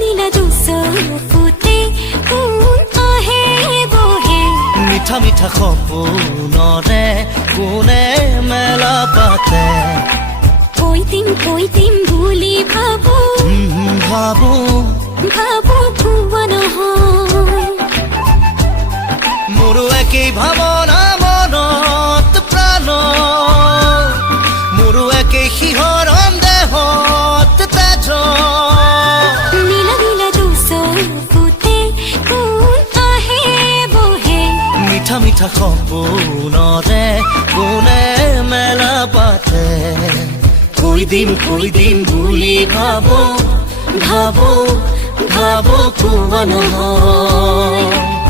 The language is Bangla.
নীলা দুচকুতে কোন আহে বহে মিঠা মিঠা সপোনৰে কোনে মেলা পাতে কৈ দিম বুলি ভাবো ভাবো ভুৱা নহয় মোৰো একেই ভাৱনা মনত প্ৰাণ মোৰো একেই শিহৰণ দেহত তেজ নীলা নীলা দুচকুতে কোন আহে বহে মিঠা মিঠা সপোনৰে কোনে মেলা পাতে কৈ দিম বুলি ভাবো ভুৱা নহয়